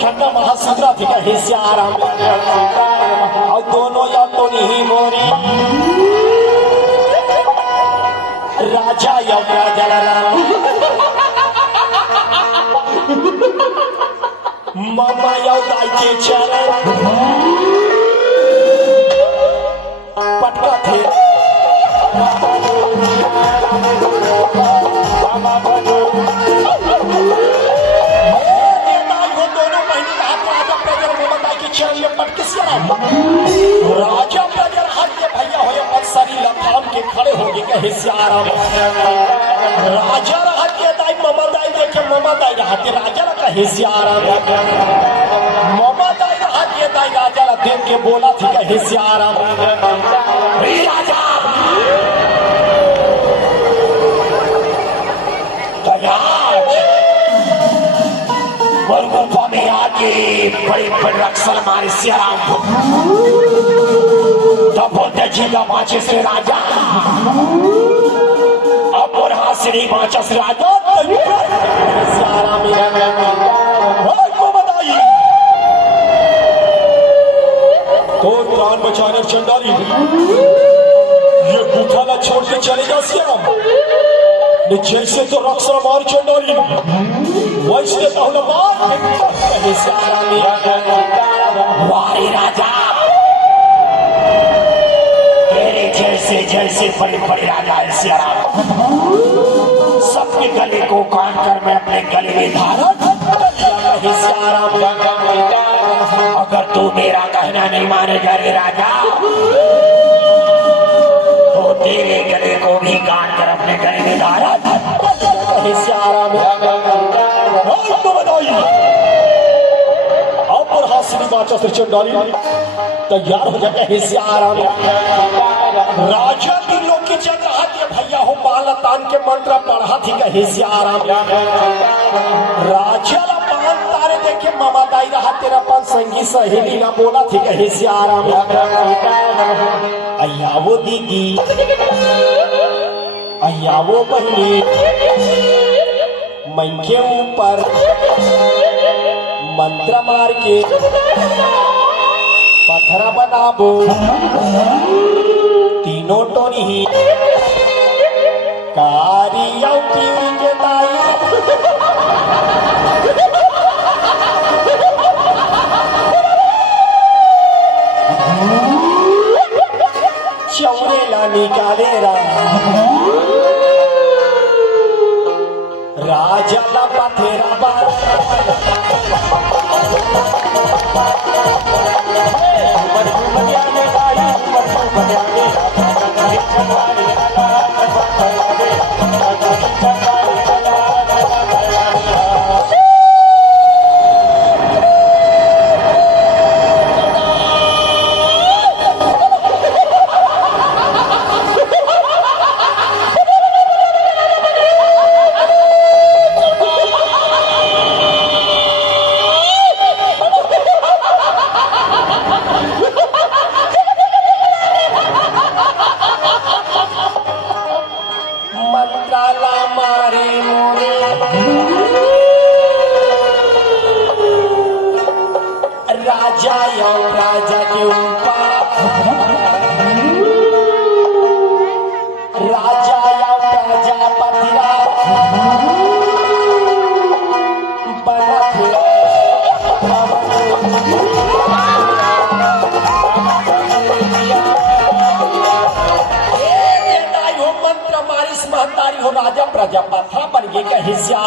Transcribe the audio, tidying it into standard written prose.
ठंडा महासूद्रा थी का हिस्सा आराम और दोनों या तो नहीं मोरी राजा या राजा मामा या दाई के चरण पटका थे राजा प्रजर हाथ के भैया हो अक्सरी लखाम के खड़े हो गए हिस्सा आराम राजा रहा के दाई ममा दाई देखे ममा दाई रहा के राजा का हिस्सा आराम ममा दाई रहा के दाई राजा ला देख के बोला थी का हिस्सा आराम राजा गुफा में आके बड़ी बड़ी अक्सर मारे सियाराम तब बोलते जी का बाँचे से राजा अब और हाथ से नहीं बाँचा से राजा सियाराम को बताइए तो प्राण बचाने चंडाली ये गुफा ना छोड़ के चलेगा सियाराम जैसे तो रक्सर मार चंडाली वैसे वारी राजा तेरे जैसे जैसे बड़े बड़े राजा सियाराम सबके गले को काट कर मैं अपने गले में धारण सियाराम अगर तू मेरा कहना नहीं मानेगा रे राजा तो तेरे गले को भी काट कर अपने गले में धारण सियाराम तैयार हो जाता है आराम राजा की लोग की चल रहा थी भैया हो बालतान के मंत्र पढ़ा थी का हिस्सा आराम राजा ला पान तारे देखे मामा दाई रहा तेरा पान संगी सहेली ना बोला थी का हिस्सा आराम अय्या वो दीदी अय्या वो बहनी मन के ऊपर मंत्र मार के पत्थर बनाबो तीनों टोनी ही कारिया पीवी के दाई चौरे ला निकाले राजा ला पथेरा बार राजा के ऊपर राजा या प्रजापतिरा मंत्र मारिस महतारी हो राजा प्रजापति बन गए का हिस्सा